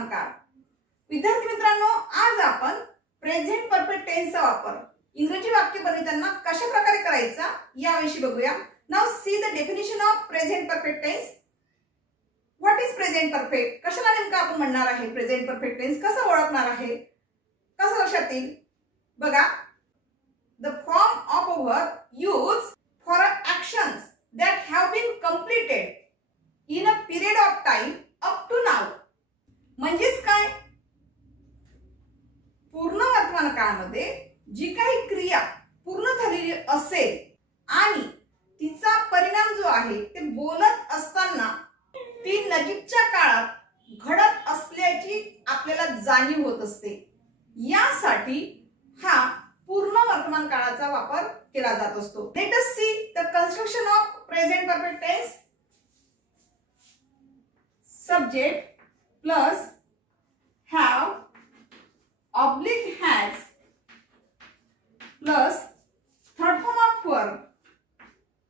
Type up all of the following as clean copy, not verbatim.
वर्तमान काळ। विद्यार्थी मित्रांनो, आज आपण प्रेझेंट परफेक्ट टेन्सचा वापर इंग्रजी वाक्य बनवताना कशा प्रकारे करायचा याविषयी बघूया। Now see the definition of present perfect tense. What is present perfect? कशाला नेमका आपण म्हणणार आहे प्रेझेंट परफेक्ट टेन्स? कसं ओळखणार आहे? कसं लक्षात येईल? बघा, the form of a verb used for actions that have been completed in a period of time up to now। म्हणजेच काय? पूर्ण वर्तमान काळामध्ये जी काही क्रिया पूर्ण झालेली असेल आणि तिचा परिणाम जो आहे ते बोलत असताना ती नजीकच्या काळात घडत असल्याची आपल्याला जाणीव होत असते, यासाठी हा पूर्ण वर्तमान काळाचा वापर केला जात असतो। Let us see the construction of present perfect tense. Subject plus have oblique has plus third form of verb.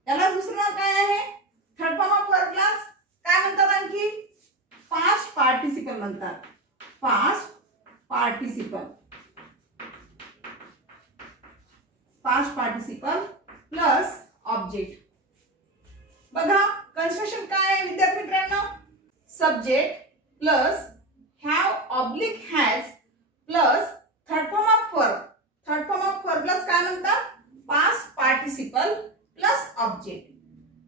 याला दुसरं नाव काय आहे? थर्ड फॉर्म ऑफ वर्बला काय म्हणतात? आणखी पास्ट पार्टिसिपल म्हणतात। Past participle, past participle plus object. बघा कन्स्ट्रक्शन काय आहे विद्यार्थी मित्रांनो? Subject plus have oblique has plus third form of verb. Third form of वर्बला काय म्हणतात? Past participle plus object.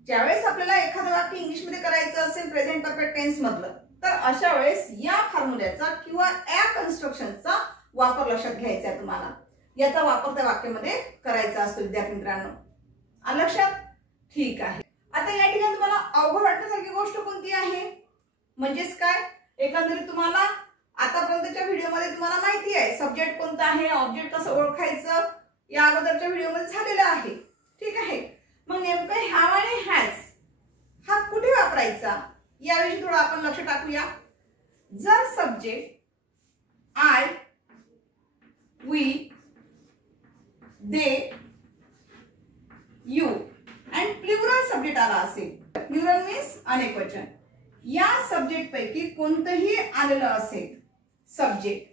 ज्यावेळेस आपल्याला एखादं वाक्य इंग्लिश मध्ये करायचं असेल प्रेझेंट परफेक्ट टेन्स मधलं, तर अशा वेळेस या फॉर्म्युल्याचा किंवा या कन्स्ट्रक्शनचा वापर लक्षात घ्यायचा आहे तुम्हाला। याचा वापर त्या वाक्यामध्ये करायचा असतो विद्यार्थी मित्रांनो। आलं लक्षात? ठीक आहे। आता या ठिकाणी तुम्हाला अवघड वाटण्यासारखी गोष्ट कोणती आहे? म्हणजेच काय? एकंदरीत तुम्हाला आतापर्यंतच्या व्हिडिओमध्ये तुम्हाला माहिती आहे सब्जेक्ट कोणता आहे, ऑब्जेक्ट कसं ओळखायचं, या अगोदरच्या व्हिडिओमध्ये झालेलं आहे। ठीक आहे। मग नेमकं हॅव आणि हॅज हा कुठे वापरायचा याविषयी थोडं आपण लक्ष टाकूया। जर subject I, we, they, you आणि प्लुरल सब्जेक्ट आला असेल, प्लुरल मीन्स अनेक वचन, या सब्जेक्ट पैकी कोणतंही आलेलं असेल सब्जेक्ट,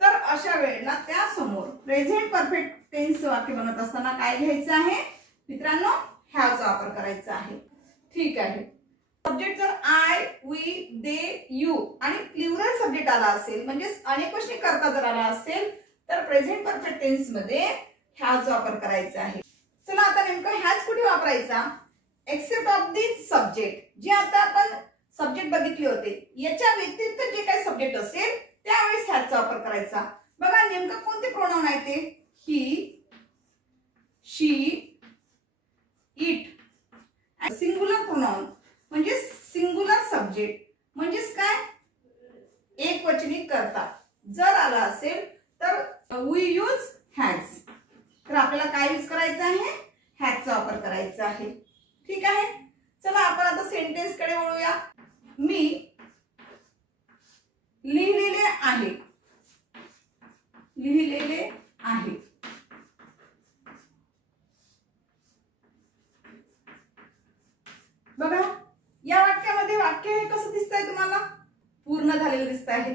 तर अशा वेळेला त्या समोर प्रेझेंट परफेक्ट टेन्स वाक्य बनवत असताना काय घ्यायचं आहे मित्रांनो? हॅवचा वापर करायचा आहे। ठीक आहे। सब्जेक्ट जर आय, वी, दे, यू आणि प्लुरल सब्जेक्ट आला असेल, म्हणजे अनेकवचनी करता जर आला असेल, तर प्रेझेंट परफेक्ट टेन्स मध्ये हॅवचा वापर करायचा आहे। चला आता नेमकं हॅज कुठे वापरायचा? एक्सेप्ट ऑफ दिस सब्जेक्ट, जे आता आपण सब्जेक्ट बघितले होते याच्या व्यतिरिक्त जे काही सब्जेक्ट असेल त्यावेळेस हॅजचा वापर करायचा। बघा नेमकं कोणते प्रोनाउन आहे ते? ही, शी, इट। सिंगुलर प्रोनाउन म्हणजे सिंगुलर सब्जेक्ट, म्हणजेच काय? एक वचनी करता जर आला असेल तर वी यूज हॅज, तर आपल्याला काय यूज करायचं आहे? हॅजचा वापर करायचा आहे। ठीक आहे। चला आपण आता सेंटेन्स कडे वळूया। मी लिहिलेले आहे, लिहिलेले आहे। बघा या वाक्यामध्ये वाक्य हे कसं दिसतंय तुम्हाला? पूर्ण झालेलं दिसत आहे,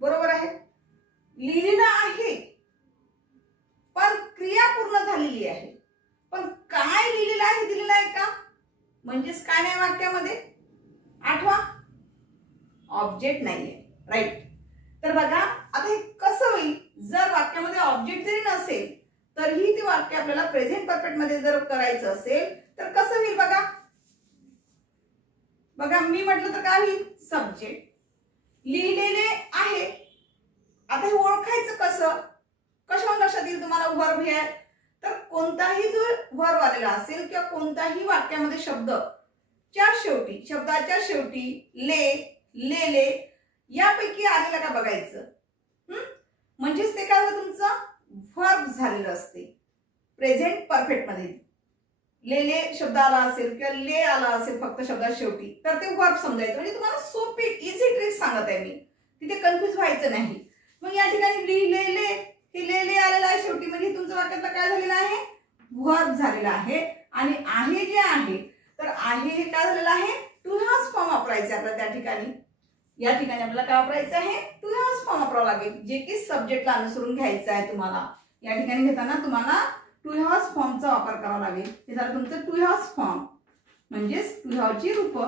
बरोबर आहे। लिहिलेलं आहे पण क्रिया पूर्ण झालेली आहे, पण काय लिहिलेलं आहे दिलेलं आहे का? म्हणजेच काय नाही वाक्यामध्ये? आठवा, ऑब्जेक्ट नाहीये, राईट। तर बघा आता हे कसं होईल? जर वाक्यामध्ये ऑब्जेक्ट जरी नसेल तरीही ते वाक्य आपल्याला प्रेझेंट परफेक्ट मध्ये जर करायचं असेल तर कसं होईल? बघा बघा मी म्हटलं तर काय होईल? सब्जेक्ट, लिहिलेले आहे। आता हे ओळखायचं कसं? कशावर लक्षात येईल तुम्हाला? वर्ब हे आहे, तर कोणताही जो वर्ब आलेला असेल किंवा कोणताही वाक्यामध्ये शब्दाच्या शेवटी ले, लेले यापैकी आलेला का बघायचं। म्हणजेच ते काय तुमचं वर्ब झालेलं असते प्रेझेंट परफेक्ट मध्ये। लेले शब्द आला असेल किंवा ले आला असेल फक्त शब्दाच्या शेवटी, तर ते वर्ब समजायचं। म्हणजे तुम्हाला सोपी इझी ट्रिक सांगत आहे मी, तिथे कन्फ्युज व्हायचं नाही। मग या ठिकाणी लिहिलेले, हे लेले आलेला आहे शेवटी, म्हणजे तुमचं वाक्यातलं काय झालेलं आहे? वर्ब झालेला आहे। आणि आहे जे आहे, तर आहे हे काय झालेलं आहे? टू हॅज फॉर्म वापरायचे आपल्याला त्या ठिकाणी। या ठिकाणी आपल्याला काय वापरायचं आहे, टू हॅव्स फॉर्म वापरावा लागेल, जे की सब्जेक्टला अनुसरून घ्यायचं आहे तुम्हाला. या ठिकाणी घेताना तुम्हाला टू हॅव्स फॉर्मचा वापर करावा लागेल. हे झालं तुमचं टू हॅव्स फॉर्म म्हणजेच टू हॅवची रूप.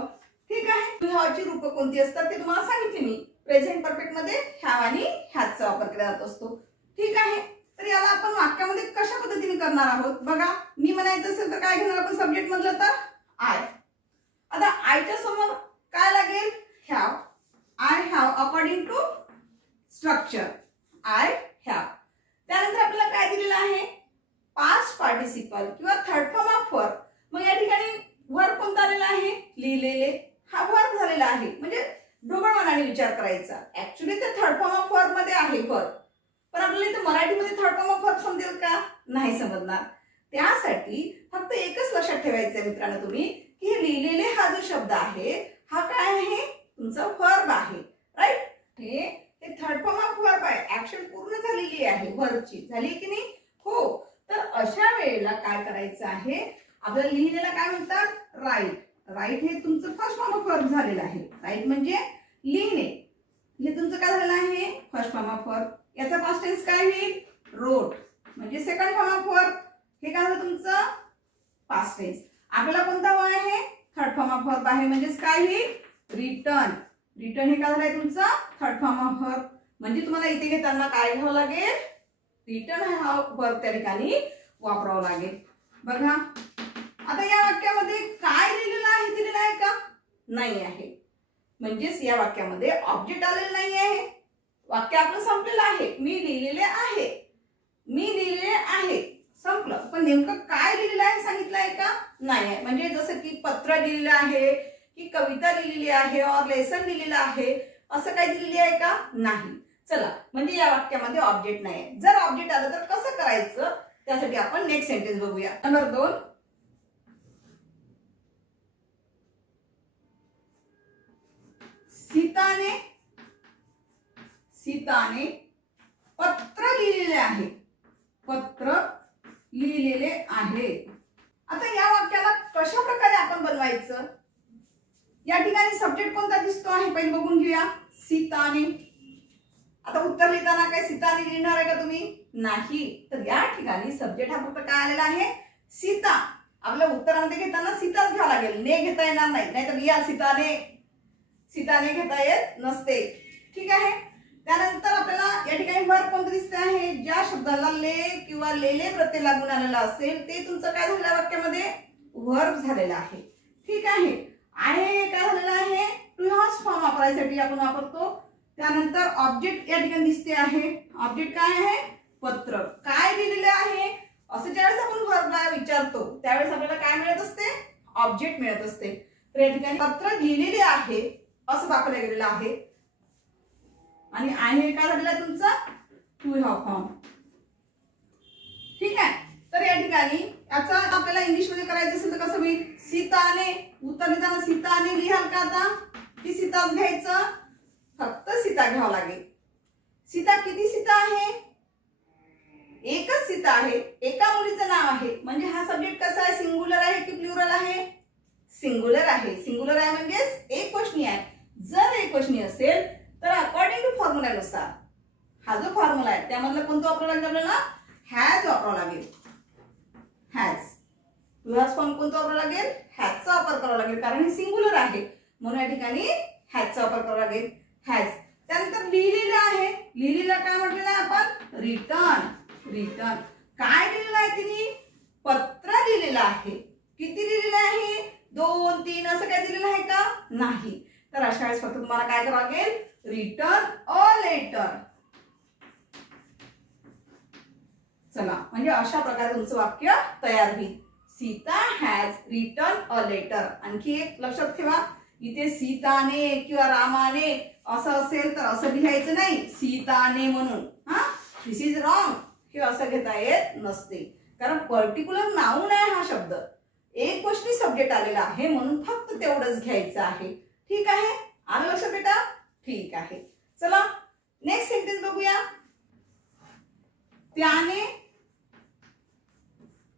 ठीक आहे, टू हॅवची रूप कोणती असतात ते तुम्हाला सांगितले मी. प्रेझेंट परफेक्ट मध्ये हॅव आणि हॅजचा वापर केला जात असतो. ठीक आहे, तर याला आपण वाक्यामध्ये कशा पद्धतीने करणार आहोत बघा. मी म्हणायचं असेल तर काय घेणार आपण सब्जेक्ट मधलं तर आय. आता आयच्या समोर काय लागेल, have. I have according to structure I have. त्यानंतर आपल्याला काय दिलेलं आहे, पास्ट पार्टिसिपल किंवा थर्ड फॉर्म ऑफ वर्ब. मग या ठिकाणी वर्ब कोणता आलेला आहे, लिहिलेले. हा वर्ब झालेला आहे म्हणजे ढोबळ मनाने विचार करायचा. ऍक्च्युली ते थर्ड फॉर्म ऑफ वर्ब मध्ये आहे वर्ब, पण आपल्याला इथे मराठीमध्ये थर्ड फॉर्म ऑफ वर्ब समजेल का, नाही समजणार. त्यासाठी फक्त एकच लक्षात ठेवायचं आहे मित्रांनो तुम्ही, की हे लिहिलेले हा जो शब्द आहे हा काय आहे, तुमचा वर्ब आहे. राईट, हे थर्ड फॉर्म ऑफ वर्ब आहे. ऍक्शन पूर्ण झालेली आहे वर्बची, झाली की नाही. हो, तर अशा वेळेला काय करायचं आहे, आपल्याला लिहिलेला काय म्हणतात, राईट. राईट हे तुमचं फर्स्ट फॉर्म ऑफ वर्ब झालेलं आहे. राईट म्हणजे लिहिणे, हे तुमचं काय झालेलं आहे, फर्स्ट फॉर्म ऑफ वर्ब. याचा पास्ट टेन्स काय होईल, रोट म्हणजे सेकंड फॉर्म ऑफ वर्ब. हे काय झालं तुमचं पास्ट टेन्स. आपल्याला कोणता हवा आहे, थर्ड फॉर्म ऑफ वर्ब आहे म्हणजेच काय होईल, रिटर्न. रिटर्न हे काय झालंय तुमचं थर्ड फॉर्म ऑफ वर्ब. म्हणजे तुम्हाला इथे घेताना काय घ्यावं लागेल, रिटर्न हा वर्ब त्या ठिकाणी वापरावा लागेल. बघा आता या वाक्यामध्ये काय लिहिलेलं आहे, दिलेलं आहे का, नाही आहे. म्हणजेच या वाक्यामध्ये ऑब्जेक्ट आलेलं नाही आहे. वाक्य आपलं संपलेलं आहे. मी लिहिलेले आहे, मी लिहिलेले आहे, संपलं. पण नेमकं काय लिहिलेलं आहे सांगितलं आहे का, नाही आहे. म्हणजे जसं की पत्र लिहिलेलं आहे की कविता लिहिलेली आहे और लेसन लिहिलेलं आहे, असं काही दिलेली आहे का, नाही. चला, म्हणजे या वाक्यामध्ये ऑब्जेक्ट नाही आहे. जर ऑब्जेक्ट आलं तर कसं करायचं, त्यासाठी आपण नेक्स्ट सेंटेन्स बघूया. नंबर 2, सीताने पत्र लिहिलेले आहे. पत्र लिहिलेले आहे. आता या वाक्याला कशा प्रकारे आपण बनवायचं, या ठिकाणी सब्जेक्ट कोणता दिसतो आहे पहिले बघून घेऊया, सीताने. आता उत्तर लिहिताना काय सीताने लिहिणार आहे का तुम्ही, नाही. तर या ठिकाणी सब्जेक्ट हा फक्त काय आलेला आहे, सीता. आपल्या उत्तरामध्ये घेताना सीताच घ्यावा लागेल, ने घेता येणार नाही. नाहीतर या सीताने घेता येत नसते. ठीक आहे, त्यानंतर आपल्याला या ठिकाणी वर्ब कोणतं दिसते आहे, ज्या शब्दाला ले किंवा लेले प्रत्यय लागून आलेला असेल ते तुमचं काय झालेलं आहे वाक्यामध्ये, वर्ब झालेलं आहे. ठीक आहे, आहे काय झालेलं आहे, टू हॅव्स फॉर्म वापरायसाठी आपण वापरतो. त्यानंतर ऑब्जेक्ट या ठिकाणी दिसते आहे. ऑब्जेक्ट काय आहे, पत्र. काय लिहिलेलं आहे, असं ज्यावेळेस आपण वर्बला विचारतो त्यावेळेस आपल्याला काय मिळत असते, ऑब्जेक्ट मिळत असते. तर या ठिकाणी पत्र लिहिलेले आहे असं दाखवलं गेलेलं आहे. आणि आहे काय झालेलं आहे तुमचा टू हॅव फॉर्म. ठीक आहे, तर या ठिकाणी याचा आपल्याला इंग्लिश मध्ये करायचं असेल तर कसं होईल, सीताने. उत्तर लिहिताना सीताने लिहाल का आता, की सीताच घ्यायचं, फक्त सीता घ्यावं लागेल. सीता किती सीता आहे, एकच सीता आहे. एका मुलीचं नाव आहे. म्हणजे हा सब्जेक्ट कसा आहे, सिंगुलर आहे की प्लुरल आहे, सिंगुलर आहे. सिंगुलर आहे म्हणजेच एक वचनी आहे. जर एक वचनी असेल तर अकॉर्डिंग टू फॉर्म्युलानुसार हा जो फॉर्म्युला आहे त्यामधला कोणता वापरावा लागेल, आपल्याला हॅज वापरावा लागेल. हॅज. टू हॅज फॉर्म कोणता वापरावा लागेल, हॅजचा वापर करावा लागेल, कारण हे सिंगुलर आहे म्हणून या ठिकाणी हॅजचा वापर करावा लागेल, हॅज. त्यानंतर लिहिलेलं आहे. लिहिलेलं काय म्हटलेलं आहे आपण, रिटर्न. रिटर्न काय लिहिलेलं आहे तिने, पत्र लिहिलेलं आहे. किती लिहिलेलं आहे, 2 3 असं काय दिलेलं आहे का, नाही. तर अशा वेळेस फक्त तुम्हाला काय करावं लागेल, रिटर्न अ लेटर. चला, म्हणजे अशा प्रकारे तुमचं वाक्य तयार होईल. Sita has return a letter. आणखी एक लक्षात ठेवा, इथे सीताने किंवा रामाने असं असेल तर असं लिहायचं नाही, सीताने म्हणून. दिस इज रॉंग. हे असं घेता येत नसते, कारण पर्टिक्युलर नाउन आहे हा शब्द. एक गोष्टी सब्जेक्ट आलेला आहे म्हणून फक्त तेवढंच घ्यायचं आहे. ठीक आहे, आलं लक्षात बेटा, ठीक आहे. चला नेक्स्ट सेंटेन्स बघूया. त्याने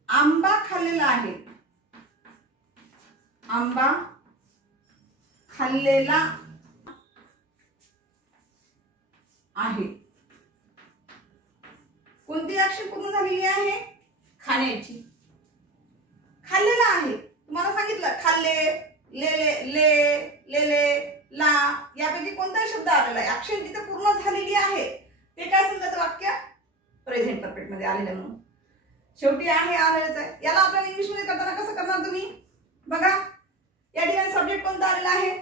आंबा खाल्लेला आहे. आंबा खाल्लेला आहे. कोणती ऍक्शन पूर्ण झालेली आहे? खाण्याची. खाल्लेला आहे. तुम्हाला सांगितलं खाल्ले, लेले, लेले, ला यापैकी कोणताही शब्द आलेला आहे, ऍक्शन जिथे पूर्ण झालेली आहे ते काय समजायचं वाक्य? प्रेझेंट परफेक्ट मध्ये आलेलं म्हणून. शेवटी आहे आलेलंच आहे. याला आपल्याला इंग्लिश मध्ये करताना कसं करणार तुम्ही? बघा या ठिकाणी सब्जेक्ट कोणता आलेला आहे?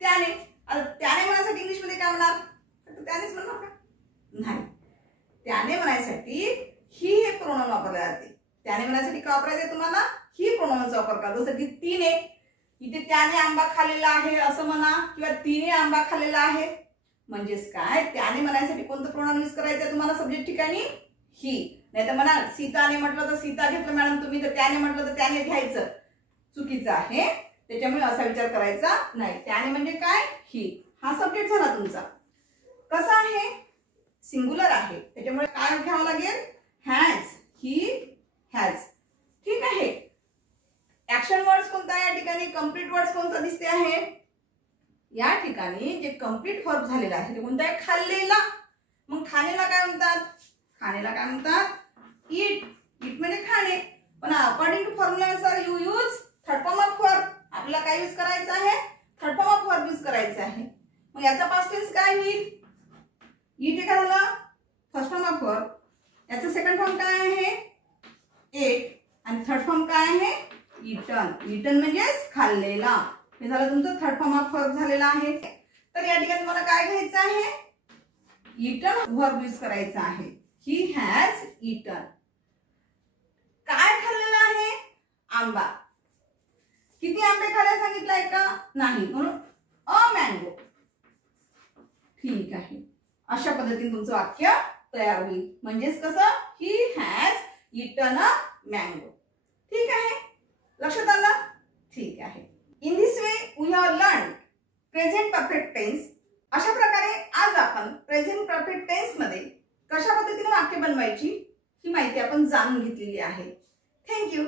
त्याने. आता त्याने म्हणायसाठी इंग्लिश मध्ये काय म्हणणार? त्यानेच म्हणणार का? नाही. त्याने म्हणायसाठी ही हे प्रोनाउन वापरले जाते. त्याने म्हणायसाठी काय वापरायचे तुम्हाला? ही प्रोनाउनचा वापर करा. जसं की तिने, इथे त्याने आंबा खाल्लेला आहे असं म्हणा, किंवा तिने आंबा खाल्लेला आहे. म्हणजेच काय? त्याने म्हणायसाठी कोणतं प्रोनाउन यूज करायचं तुम्हाला सब्जेक्ट ठिकाणी? ही. नाही तर म्हणा सीताने म्हटलं तर सीता घेतलं मॅडम तुम्ही, तर त्याने म्हटलं तर त्याने घ्यायचं. चुकीचं आहे. त्याच्यामुळे असा विचार करायचा नाही. त्याने म्हणजे काय? ही. हा सब्जेक्ट झाला तुमचा. कसा आहे? सिंगुलर आहे. त्याच्यामुळे काय घ्यावं लागेल? हॅज. He has. ठीक आहे. ऍक्शन वर्ड्स कोणता आहे या ठिकाणी? कंप्लीट वर्ड्स कोणता दिसते आहे? या ठिकाणी जे कंप्लीट वर्ब झालेला आहे ते कोणता आहे? खाल्लेला. मग खाण्याला काय म्हणतात? खाण्याला काय म्हणतात? ईट. ईट म्हणजे खाणे. पण अकॉर्डिंग टू फॉर्म्युला अनुसार you use third form of verb. आपल्याला काय यूज करायचं आहे? Third form of verb use करायचं आहे. मग याचा पास्ट टेन्स काय होईल? ईट काय झालं? First form of verb. याचा सेकंड फॉर्म काय आहे? एट. आणि थर्ड फॉर्म काय आहे? ईटन. ईटन म्हणजेच खाल्लेला. हे झालं तुमचं थर्ड फॉर्म ऑफ वर्ब झालेला आहे. तर या ठिकाणी मला काय घ्यायचं आहे? ईटन वर्ब यूज करायचा आहे. He has eaten. काय खाल्लेलं आहे? आंबा. किती आंबे खायला सांगितलंय का? नाही. म्हणून अ मँगो. ठीक आहे. अशा पद्धतीने तुमचं वाक्य तयार होईल. म्हणजेच कसं? He has eaten a mango. ठीक आहे. लक्षात आलं? ठीक आहे. In this way we have learn present perfect tense. अशा प्रकारे आज आपण प्रेझेंट परफेक्ट टेन्स मध्ये कशा पद्धतीने वाक्य बनवायची ही माहिती आपण जाणून घेतलेली आहे. थँक्यू.